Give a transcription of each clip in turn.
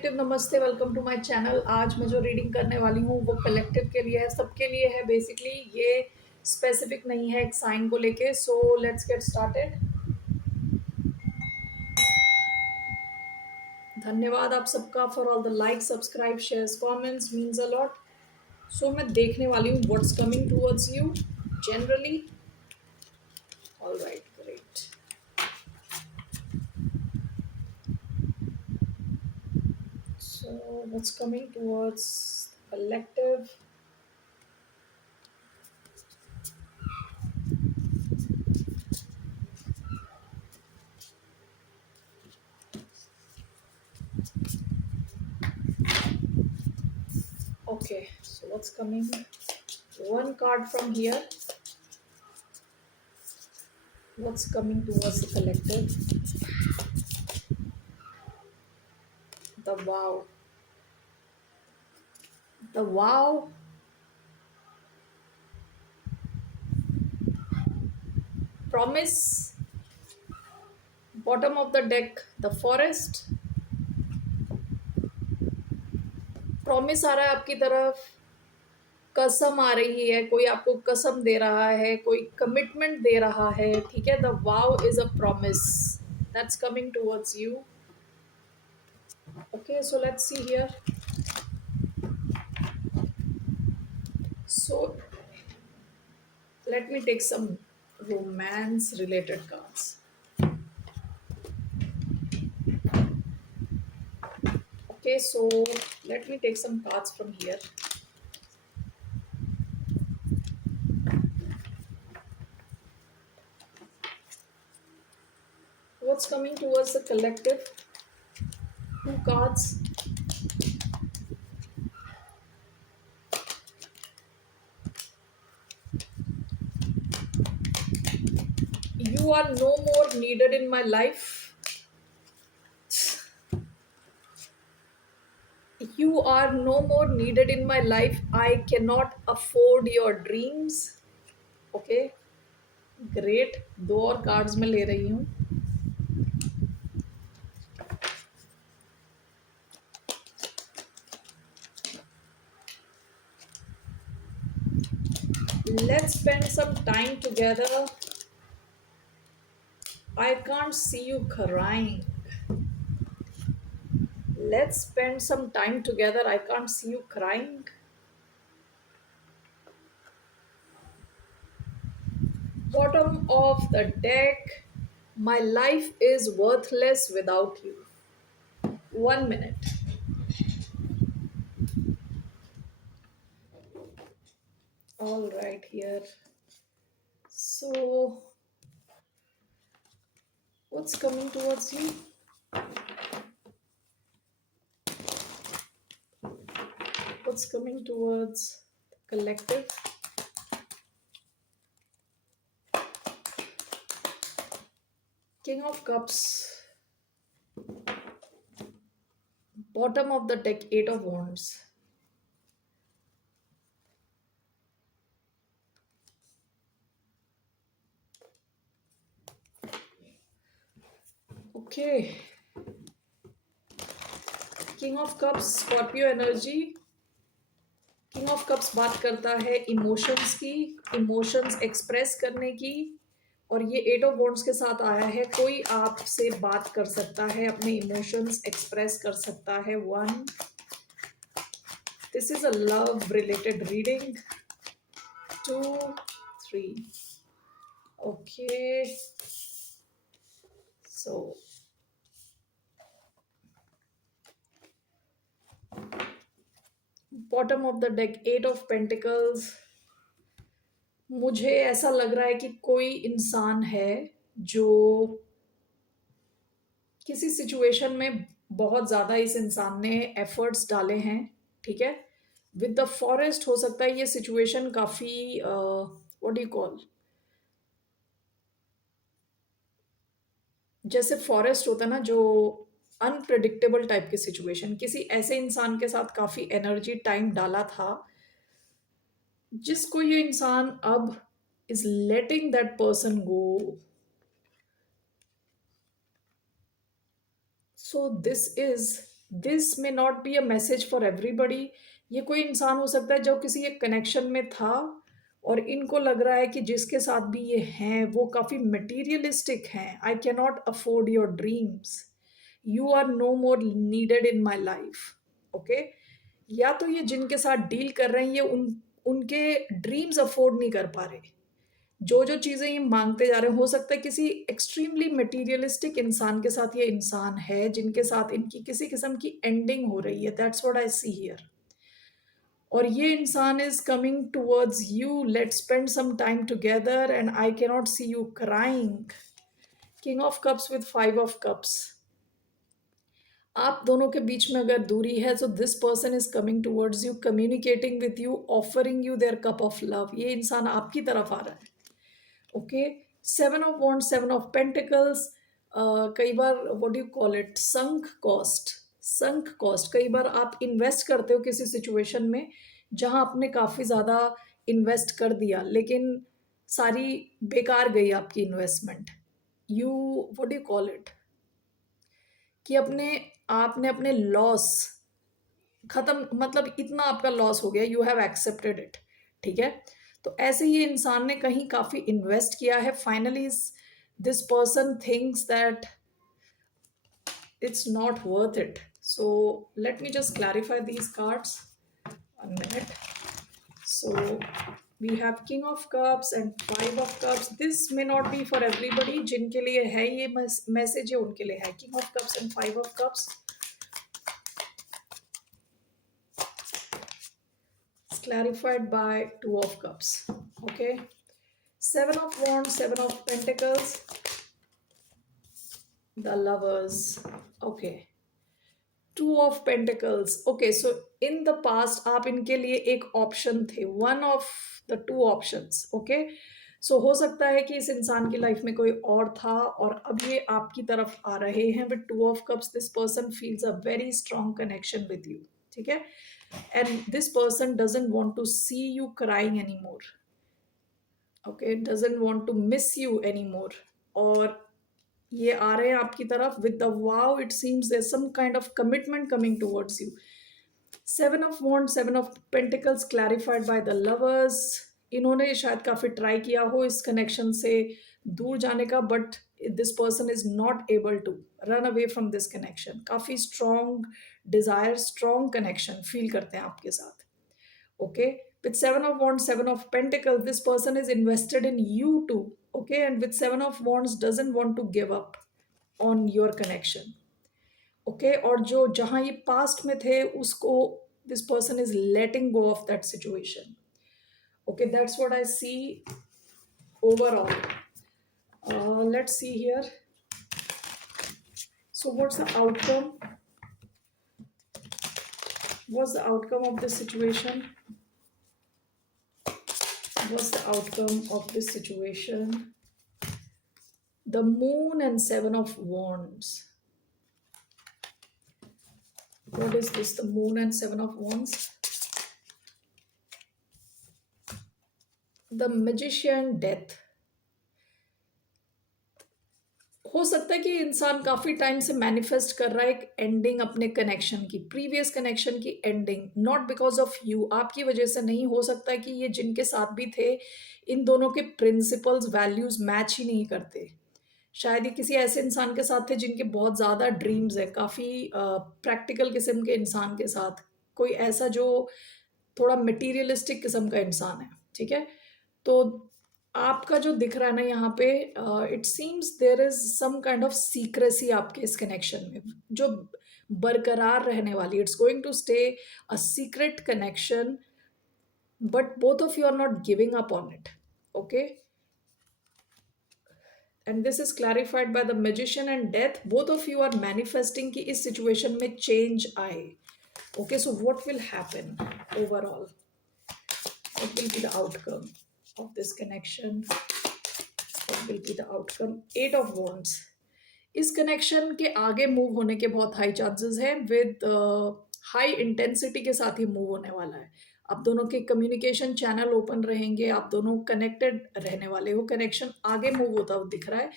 Collective नमस्ते, welcome to my channel. आज मैं जो रीडिंग करने वाली हूँ वो कलेक्टिव के लिए है, सबके लिए है। बेसिकली ये स्पेसिफिक नहीं है एक साइन को लेके। So let's get started. धन्यवाद आप सबका for all the like, subscribe, shares, comments, means a lot. So मैं देखने वाली हूँ what's coming towards you generally. All right, great. So what's coming towards collective. Okay, so what's coming? One card from here. What's coming towards the collective? The wow. The wow. Promise. Bottom of the deck. The forest. Promise आ रहा है आपकी तरफ, कसम आ रही है, कोई आपको कसम दे रहा है, कोई कमिटमेंट दे रहा है। ठीक है, the wow is a promise that's coming towards you. Okay, so let's see here. So let me take some romance related cards. Okay, so let me take some cards from here. What's coming towards the collective? Two cards. You are no more needed in my life. You are no more needed in my life. I cannot afford your dreams. Okay, great. दो और cards मैं ले रही हूँ. Let's spend some time together. I can't see you crying. Let's spend some time together. I can't see you crying. Bottom of the deck. My life is worthless without you. 1 minute. All right, here. So, what's coming towards you? What's coming towards the collective? King of Cups. Bottom of the deck, Eight of Wands. Okay. King of Cups, Scorpio energy. King of cups बात करता है emotions की, emotions express करने की। और ये eight of wands के साथ आया है, कोई आपसे बात कर सकता है, अपने इमोशंस एक्सप्रेस कर सकता है। 1, this is a love related reading. 2, 3, okay. So bottom of the deck, eight of pentacles. मुझे ऐसा लग रहा है कि कोई इंसान है जो किसी सिचुएशन में बहुत ज़्यादा इस इंसान ने एफर्ट्स डाले हैं। ठीक है, विद द फॉरेस्ट हो सकता है ये सिचुएशन काफ़ी व्हाट डू यू कॉल, जैसे फॉरेस्ट होता है ना, जो अनप्रिडिक्टेबल टाइप की सिचुएशन, किसी ऐसे इंसान के साथ काफ़ी एनर्जी टाइम डाला था, जिसको ये इंसान अब is letting that person go. So this is this may not be a message for everybody. ये कोई इंसान हो सकता है जो किसी एक कनेक्शन में था और इनको लग रहा है कि जिसके साथ भी ये हैं वो काफ़ी मटीरियलिस्टिक हैं। I can not afford your dreams, you are no more needed in my life. Okay, या तो ये जिनके साथ डील कर रहे हैं ये उनके ड्रीम्स अफोर्ड नहीं कर पा रहे। जो जो चीज़ें ये मांगते जा रहे हैं, हो सकता है किसी एक्सट्रीमली मटेरियलिस्टिक इंसान के साथ ये इंसान है जिनके साथ इनकी किसी किस्म की एंडिंग हो रही है। That's what I see here. और ये इंसान is coming towards you, let spend some time together and I cannot see you crying. King of cups with 5 of cups. आप दोनों के बीच में अगर दूरी है तो this person is coming towards you, communicating with you, offering you their cup of love. ये इंसान आपकी तरफ आ रहा है। Okay, 7 of wands, 7 of pentacles. कई बार what do you call it, sunk cost. कई बार आप इन्वेस्ट करते हो किसी सिचुएशन में जहां आपने काफ़ी ज़्यादा इन्वेस्ट कर दिया लेकिन सारी बेकार गई आपकी investment. You what do you call it, कि आपने अपने लॉस खत्म, मतलब इतना आपका लॉस हो गया, यू हैव एक्सेप्टेड इट। ठीक है, तो ऐसे ही इंसान ने कहीं काफी इन्वेस्ट किया है। Finally this person thinks that it's not worth it. So let me just clarify these cards. 1 minute. So we have King of Cups and 5 of Cups. This may not be for everybody. जिनके लिए है ये message है उनके लिए है। King of Cups and 5 of Cups. It's clarified by 2 of Cups. Okay. 7 of Wands, 7 of Pentacles. The Lovers. Okay. 2 of Pentacles. Okay, so in the past आप इनके लिए एक ऑप्शन थे, one of the 2 options. Okay, so हो सकता है कि इस इंसान की लाइफ में कोई और था और अब ये आपकी तरफ आ रहे हैं with 2 of Cups. This person feels a very strong connection with you. ठीक है, and this person doesn't want to see you crying anymore. Okay, doesn't want to miss you anymore. और ये आ रहे हैं आपकी तरफ with the wow, it seems there some kind of commitment coming towards you. 7 of Wands, 7 of Pentacles, clarified by the lovers. इन्होंने शायद काफ़ी try किया हो इस कनेक्शन से दूर जाने का, but this person is not able to run away from this connection. काफ़ी strong desire, strong connection feel करते हैं आपके साथ। Okay, with 7 of Wands, 7 of Pentacles, this person is invested in you too. Okay, and with 7 of Wands doesn't want to give up on your connection. Okay, और जो जहाँ ये past में थे उसको this person is letting go of that situation. Okay, that's what I see overall. Let's see here. So what's the outcome? What's the outcome of this situation? What's the outcome of this situation? The Moon and 7 of Wands. What is this? The Moon and 7 of Wands. The Magician, Death. हो सकता है कि इंसान काफी time से manifest कर रहा है एक एंडिंग अपने कनेक्शन की, प्रीवियस कनेक्शन की ending, not because of you, आपकी वजह से नहीं। हो सकता है कि ये जिनके साथ भी थे इन दोनों के प्रिंसिपल्स, वैल्यूज मैच ही नहीं करते। शायद ये किसी ऐसे इंसान के साथ थे जिनके बहुत ज़्यादा ड्रीम्स है, काफ़ी प्रैक्टिकल किस्म के इंसान के साथ, कोई ऐसा जो थोड़ा मटीरियलिस्टिक किस्म का इंसान है। ठीक है, तो आपका जो दिख रहा है ना यहाँ पे, it seems there is some kind of secrecy आपके इस कनेक्शन में जो बरकरार रहने वाली। It's going to stay a secret connection, but both of you are not giving up on it. Okay, and this is clarified by the Magician and Death. Both of you are manifesting कि इस situation में change आए। Okay, so what will happen overall? What will be the outcome of this connection? What will be the outcome? 8 of Wands. इस connection के आगे move होने के बहुत हाई चांसेस हैं, विद हाई इंटेंसिटी के साथ ही मूव होने वाला है। आप दोनों के कम्युनिकेशन चैनल ओपन रहेंगे, आप दोनों कनेक्टेड रहने वाले हो, कनेक्शन आगे मूव होता हुआ दिख रहा है।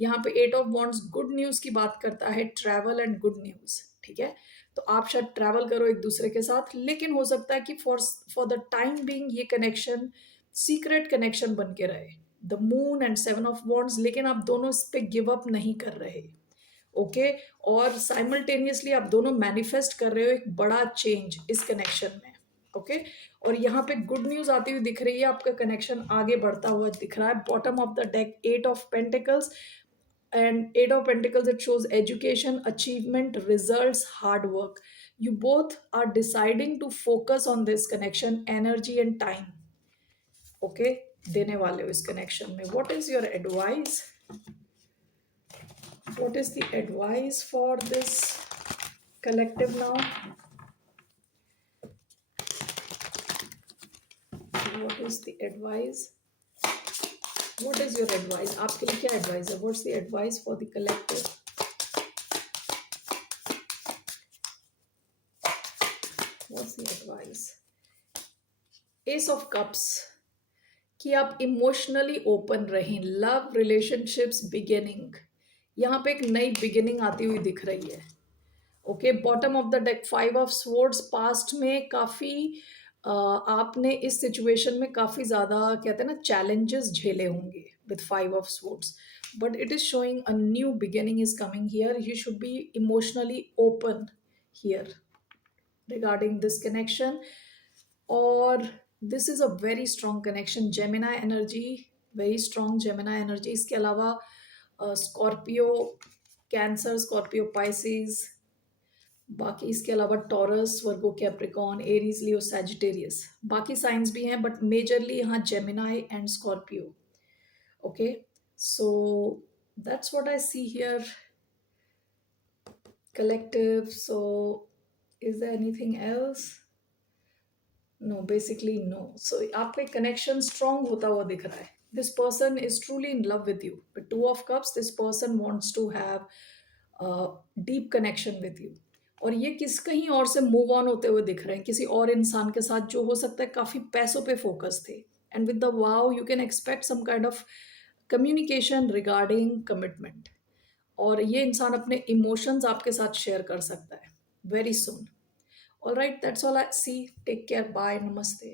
यहाँ पे 8 of Wands गुड न्यूज़ की बात करता है, ट्रैवल एंड गुड न्यूज़। ठीक है, तो आप शायद ट्रैवल करो एक दूसरे के साथ, लेकिन हो सकता है कि फॉर द टाइम बीइंग ये कनेक्शन सीक्रेट कनेक्शन बन के रहे, the moon and seven of wands, लेकिन आप दोनों इस पे गिव अप नहीं कर रहे। ओके और साइमल्टेनियसली आप दोनों मैनिफेस्ट कर रहे हो एक बड़ा चेंज इस कनेक्शन में। ओके और यहाँ पे गुड न्यूज आती हुई दिख रही है, आपका कनेक्शन आगे बढ़ता हुआ दिख रहा है। Bottom of the deck 8 of Pentacles, and 8 of Pentacles, it shows education, achievement, results, hard work. You both are deciding to focus on this connection, energy and time. Okay देने वाले हो इस कनेक्शन में। what is your advice? What is the advice for this collective now? What is the advice? What is your advice? आपके लिए क्या advice है? What's the advice for the collective? What's the advice? Ace of Cups, कि आप emotionally open रहें। Love relationships beginning, यहाँ पे एक नई बिगिनिंग आती हुई दिख रही है। Okay bottom of the deck 5 of Swords, past में काफ़ी आपने इस सिचुएशन में काफ़ी ज़्यादा कहते हैं ना चैलेंजेस झेले होंगे with 5 of Swords, but it is showing a new beginning is coming here. You should be emotionally open here regarding this connection, or this is a very strong connection, Gemini energy, very strong Gemini energy। इसके अलावा Scorpio, cancer, Scorpio, Pisces, बाकी इसके अलावा taurus, वर्गो, Capricorn, Aries, लियो, Sagittarius, बाकी science भी हैं but majorly यहाँ Gemini and Scorpio. Okay so that's what I see here collective। So is there anything else? No, basically no। So आपका connection strong होता हुआ दिख रहा है। This person is truly in love with you. With 2 of Cups, this person wants to have deep connection with you, और ये कहीं और से मूव ऑन होते हुए दिख रहे हैं, किसी और इंसान के साथ जो हो सकता है काफ़ी पैसों पे फोकस थे। And with the wow you can expect some kind of communication regarding commitment, और ये इंसान अपने इमोशंस आपके साथ शेयर कर सकता है very soon. All right, that's all I see. Take care. Bye. Namaste.